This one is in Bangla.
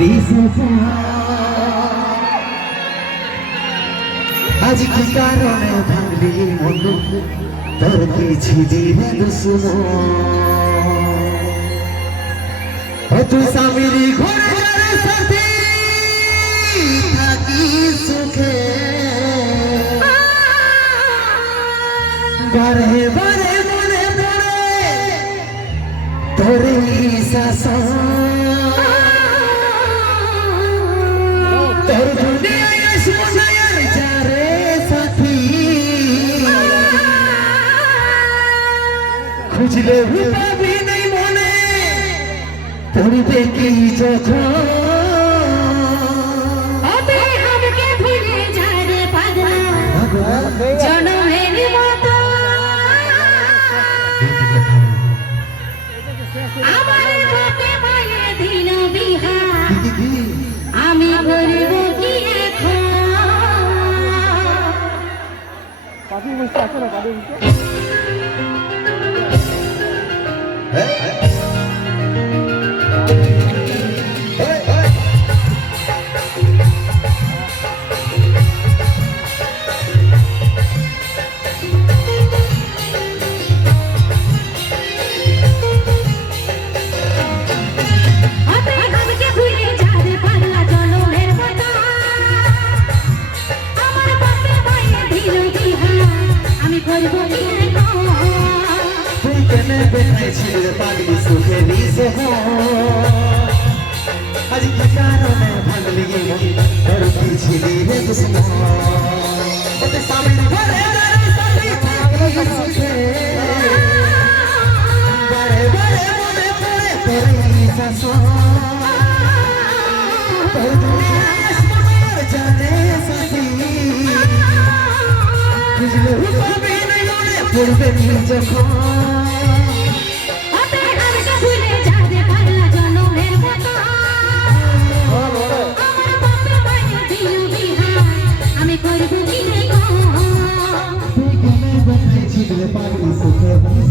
সুখেরই আজ কি কারণে ভাবলি মন তোর কিছু দিবে দুশ্মন তুই স্বামীর ঘরে সাথে? থাকি সুখে, বারে বারে মনে পড়ে। তোর শাসন তোর দুনিয়ায় আসব না আর যারে সাথী খুঁজলে পাবি নাই আমার অবে কেন বেঁধেছিল পাগলি সুখেরই সহন আজ কি কারণে ভাঙলি তোর কি ছিলি রে দুশ্মন? ওতে স্বামীর